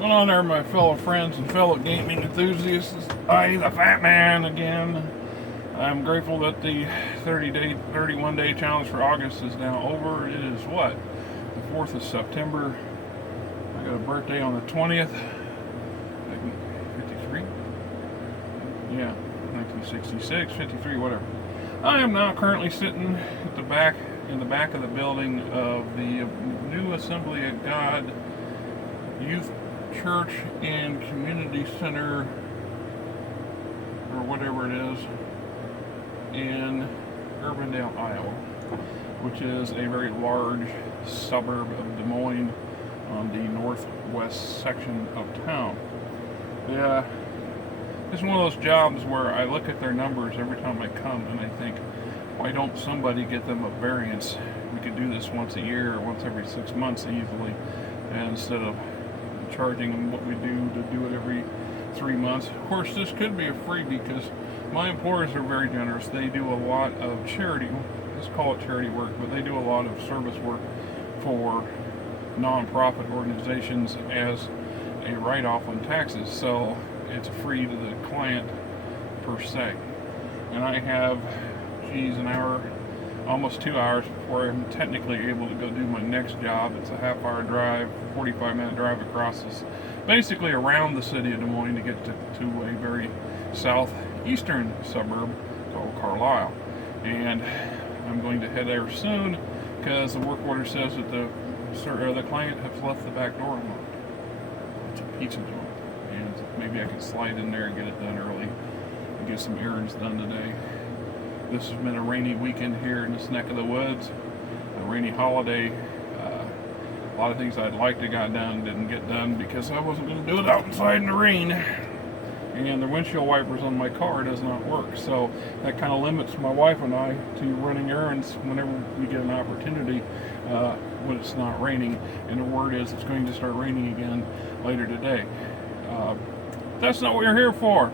Well, on there, my fellow friends and fellow gaming enthusiasts, I, the Fat Man, again. I'm grateful that the 31-day challenge for August is now over. It is what? The 4th of September. I got a birthday on the 20th. 53? Yeah, 1966, 53, whatever. I am now currently sitting at the back, in the back of the building of the new Assembly of God Youth Church and Community Center, or whatever it is, in Urbandale, Iowa, which is a very large suburb of Des Moines on the northwest section of town. Yeah, it's one of those jobs where I look at their numbers every time I come and I think, why don't somebody get them a variance? We could do this once a year or once every 6 months easily, and instead of charging them what we do to do it every 3 months. Of course, this could be a freebie because my employers are very generous. They do a lot of charity, let's call it charity work, but they do a lot of service work for non-profit organizations as a write-off on taxes. So it's free to the client per se. And I have, an hour, almost 2 hours before I'm technically able to go do my next job. It's a half-hour drive, 45-minute drive across this, basically around the city of Des Moines to get to a very southeastern suburb called Carlisle. And I'm going to head there soon because the work order says that the client has left the back door unlocked. It's a pizza joint, and maybe I can slide in there and get it done early and get some errands done today. This has been a rainy weekend here in this neck of the woods, a rainy holiday. A lot of things I'd like to got done didn't get done because I wasn't going to do it outside in the rain. And the windshield wipers on my car does not work, so that kind of limits my wife and I to running errands whenever we get an opportunity when it's not raining. And the word is it's going to start raining again later today. That's not what you're here for.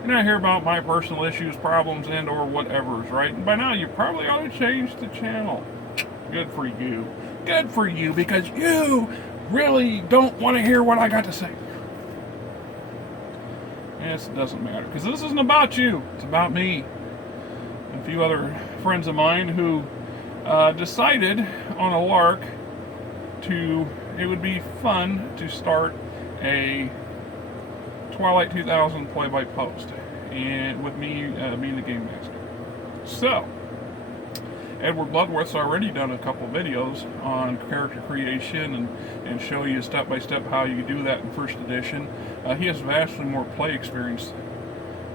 You're not here about my personal issues, problems, and or whatever's, right? And by now you probably ought to change the channel. Good for you. Good for you, because you really don't want to hear what I got to say. Yes, it doesn't matter, because this isn't about you. It's about me. And a few other friends of mine who decided on a lark it would be fun to start a Twilight 2000 play-by-post, and with me being the game master. So, Edward Bloodworth's already done a couple videos on character creation and show you step-by-step how you do that in first edition. He has vastly more play experience.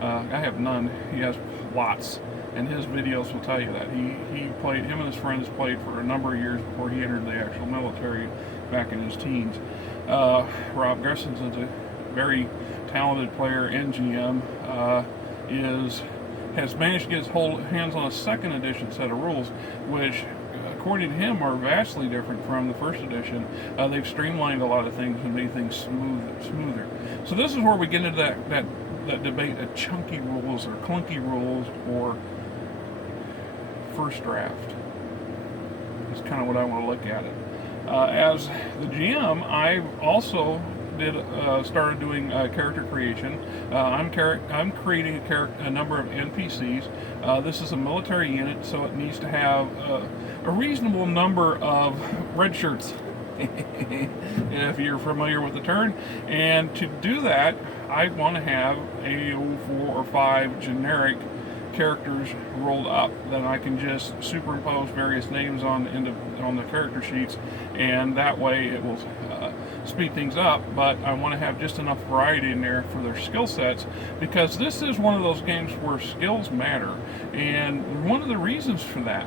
I have none. He has lots, and his videos will tell you that. Him and his friends played for a number of years before he entered the actual military back in his teens. Rob Gresson's a very talented player and GM, has managed to get his hands on a second edition set of rules, which according to him are vastly different from the first edition. They've streamlined a lot of things and made things smoother. So this is where we get into that debate of chunky rules or clunky rules or first draft. That's kind of what I want to look at it. As the GM, I've also started doing character creation. I'm creating a number of NPCs. This is a military unit, so it needs to have a reasonable number of red shirts, if you're familiar with the term. And to do that, I want to have 4 or 5 generic characters rolled up that I can just superimpose various names on the character sheets, and that way it will speed things up. But I want to have just enough variety in there for their skill sets, because this is one of those games where skills matter. And one of the reasons for that,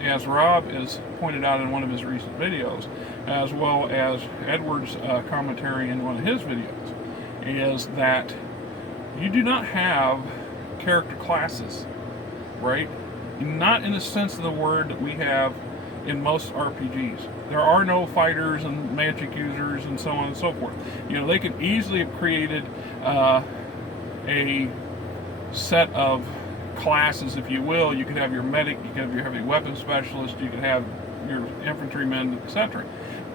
as Rob has pointed out in one of his recent videos, as well as Edward's commentary in one of his videos, is that you do not have character classes, right? Not in the sense of the word that we have in most RPGs. There are no fighters and magic users and so on and so forth. They could easily have created a set of classes, if you will. You could have your medic, you could have your heavy weapon specialist, you could have your infantrymen, etc.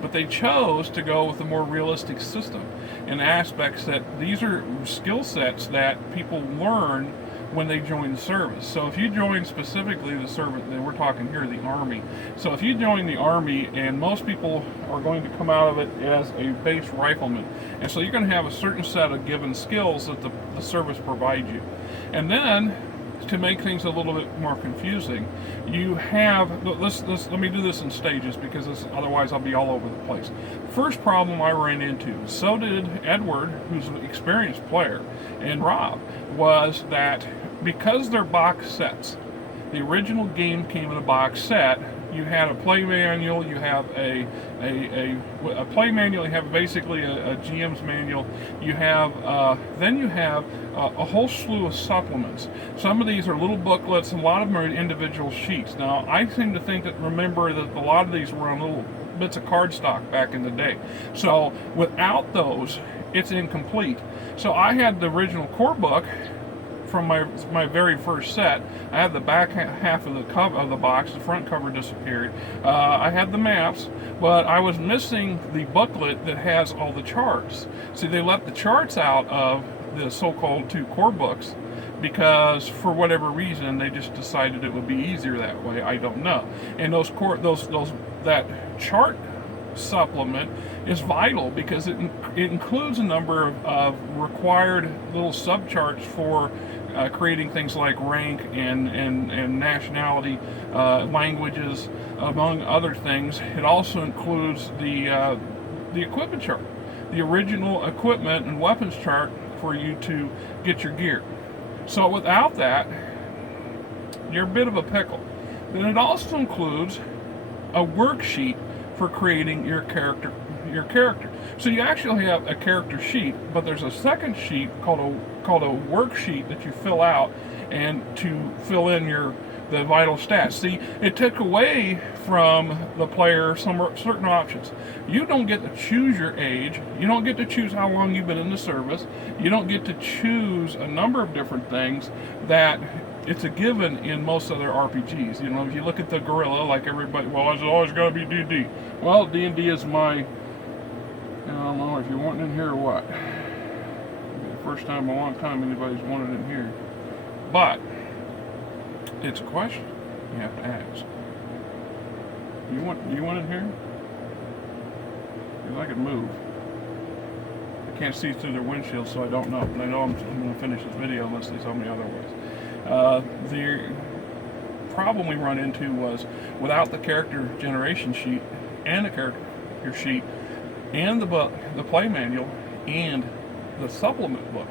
But they chose to go with a more realistic system in aspects that these are skill sets that people learn when they join the service. So if you join specifically the service, we're talking here the Army. So if you join the Army, and most people are going to come out of it as a base rifleman, and so you're going to have a certain set of given skills that the service provides you. And then, to make things a little bit more confusing, you have, let me do this in stages, because otherwise I'll be all over the place. First problem I ran into, so did Edward, who's an experienced player, and Rob, was that because they're box sets, the original game came in a box set. You had a play manual, you have a play manual, you have basically a GM's manual, you have then you have a whole slew of supplements. Some of these are little booklets, and a lot of them are individual sheets. Now, I seem to remember that a lot of these were on little bits of cardstock back in the day. So without those, it's incomplete. So I had the original core book from my very first set. I had the back half of the cover of the box. The front cover disappeared. I had the maps, but I was missing the booklet that has all the charts. See, they left the charts out of the so-called 2 core books because for whatever reason they just decided it would be easier that way. I don't know. And that chart supplement is vital because it includes a number of required little subcharts for creating things like rank and nationality, languages, among other things. It also includes the equipment chart, the original equipment and weapons chart for you to get your gear. So without that, you're a bit of a pickle. Then it also includes a worksheet for creating your character. So you actually have a character sheet, but there's a second sheet called a worksheet that you fill out and to fill in the vital stats. See, it took away from the player some certain options. You don't get to choose your age. You don't get to choose how long you've been in the service. You don't get to choose a number of different things that it's a given in most other RPGs. You know, if you look at the gorilla, like everybody, well, it's always got to be D&D. Well, D&D is my, I don't know if you want it in here or what. The first time in a long time anybody's wanted it in here. But it's a question you have to ask. Do you want it in here? Because I could move. I can't see through their windshield, so I don't know. But I know I'm going to finish this video unless they tell me otherwise. The problem we run into was without the character generation sheet and the character sheet and the book, the play manual, and the supplement book,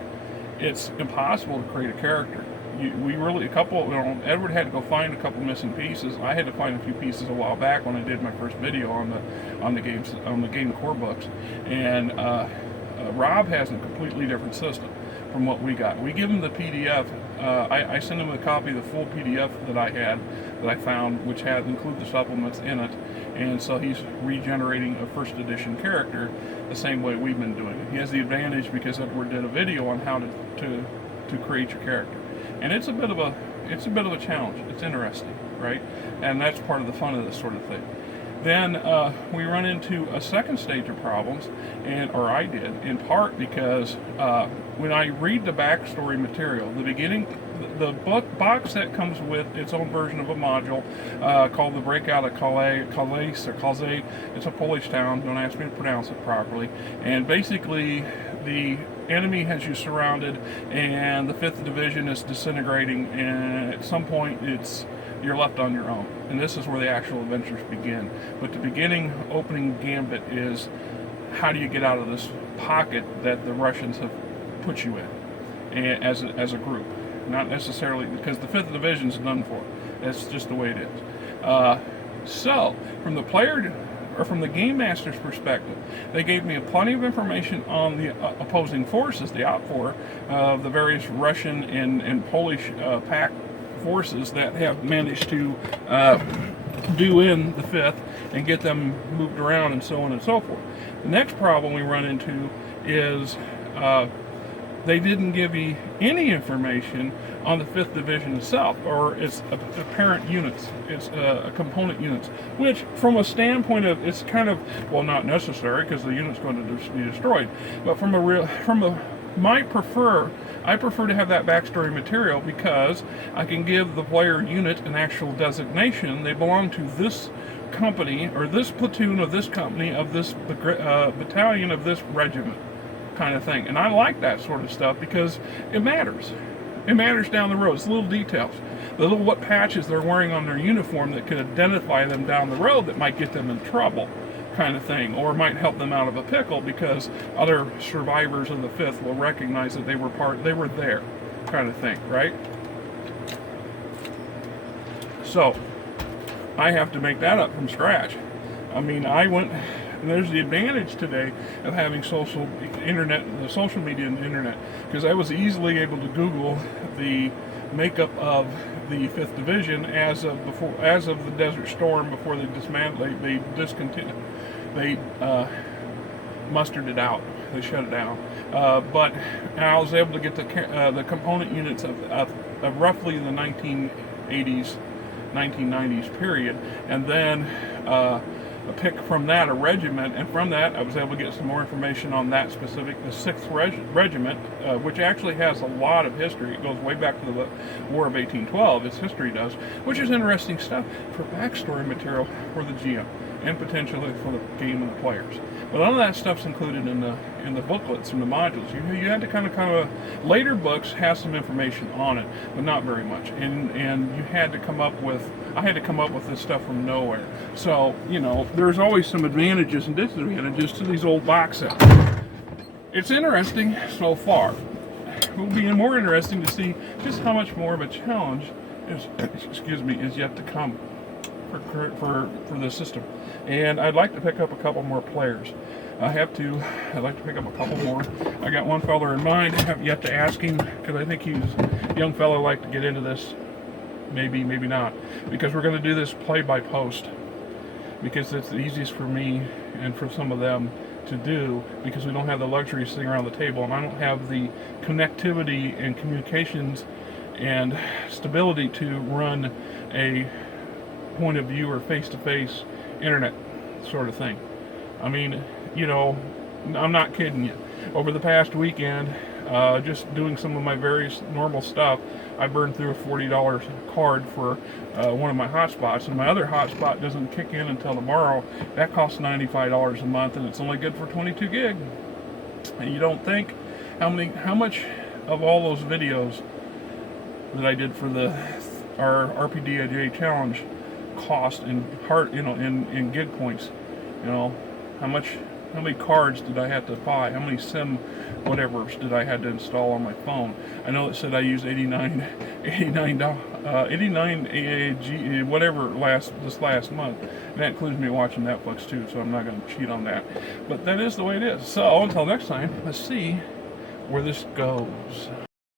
it's impossible to create a character. Edward had to go find a couple missing pieces. I had to find a few pieces a while back when I did my first video on the game core books, and Rob has a completely different system from what we got. We give him the PDF. I sent him a copy of the full PDF that I found, which include the supplements in it, and so he's regenerating a first edition character the same way we've been doing it. He has the advantage because Edward did a video on how to create your character, and it's a bit of a challenge. It's interesting, right? And that's part of the fun of this sort of thing. Then we run into a second stage of problems, or I did, in part because when I read the backstory material, the beginning, the box set comes with its own version of a module called the Breakout of Calais. It's a Polish town. Don't ask me to pronounce it properly. And basically, the enemy has you surrounded, and the 5th Division is disintegrating, and at some point you're left on your own. And this is where the actual adventures begin. But the beginning opening gambit is, how do you get out of this pocket that the Russians have put you in as a group? Not necessarily because the 5th Division is done for. That's just the way it is. So from the player or from the game master's perspective, they gave me plenty of information on the opposing forces, the outfor of the various Russian and Polish pack forces that have managed to do in the 5th and get them moved around, and so on and so forth. The next problem we run into is they didn't give you any information on the 5th Division itself, or its apparent units, its component units, which from a standpoint of, it's kind of, well, not necessary because the unit's going to be destroyed, but I prefer to have that backstory material because I can give the player unit an actual designation. They belong to this company, or this platoon of this company, of this battalion of this regiment, kind of thing. And I like that sort of stuff because it matters. It matters down the road. It's little details. The little what patches they're wearing on their uniform that could identify them down the road that might get them in trouble, kind of thing, or might help them out of a pickle because other survivors of the 5th will recognize that they were there, kind of thing, right? So I have to make that up from scratch. I mean, and there's the advantage today of having the social media and internet, because I was easily able to Google the makeup of the 5th Division as of the Desert Storm, before they mustered it out. They shut it down. But I was able to get the component units of roughly the 1980s, 1990s period, and then pick from that a regiment, and from that I was able to get some more information on that specific, the 6th Regiment, which actually has a lot of history. It goes way back to the War of 1812, its history does, which is interesting stuff for backstory material for the GM, and potentially for the game and the players. But none of that stuff's included in the booklets and the modules. You had to kind of later books have some information on it, but not very much. And you had to come up with, I had to come up with this stuff from nowhere. So, you know, there's always some advantages and disadvantages to these old box sets. It's interesting so far. It will be more interesting to see just how much more of a challenge is yet to come for the system. And I'd like to pick up a couple more players. I'd like to pick up a couple more. I got one fella in mind. I have yet to ask him, because I think he's a young fellow like to get into this. Maybe not, because we're going to do this play by post, because it's the easiest for me and for some of them to do, because we don't have the luxury of sitting around the table, and I don't have the connectivity and communications and stability to run a point of view or face-to-face internet sort of thing. I mean, you know, I'm not kidding you. Over the past weekend, just doing some of my various normal stuff, I burned through a $40 card for one of my hotspots, and my other hotspot doesn't kick in until tomorrow. That costs $95 a month, and it's only good for 22 gig. And you don't think how much of all those videos that I did for our RPDIJ challenge cost in gig points. You know, how many cards did I have to buy? How many sim whatevers did I have to install on my phone? I know it said I used 89 AAG whatever this last month. And that includes me watching Netflix too, so I'm not going to cheat on that. But that is the way it is. So until next time, let's see where this goes.